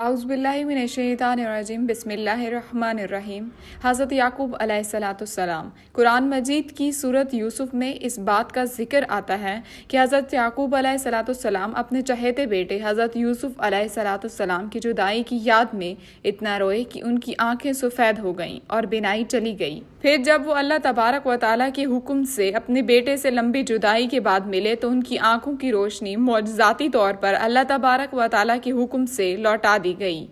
आउज़ुबिल्लाहिमिनश्शैतानिर्रजीम बिस्मिल्लाहिर्रहमानिर्रहीम। हज़रत याकूब अलैहिस्सलाम। कुरान मजीद की सूरत यूसुफ में इस बात का जिक्र आता है कि हज़रत याकूब अलैहिस्सलाम अपने चहेते बेटे हज़रत यूसुफ अलैहिस्सलाम की जुदाई की याद में इतना रोए कि उनकी आंखें सफ़ेद हो गईं और बिनाई चली गई। फिर जब वो अल्लाह तबारक व तआला के हुक्म से अपने बेटे से लंबी जुदाई के बाद मिले तो उनकी आंखों की रोशनी मौजज़ाती तौर पर अल्लाह तबारक व तआला के हुक्म से लौटा दी गई।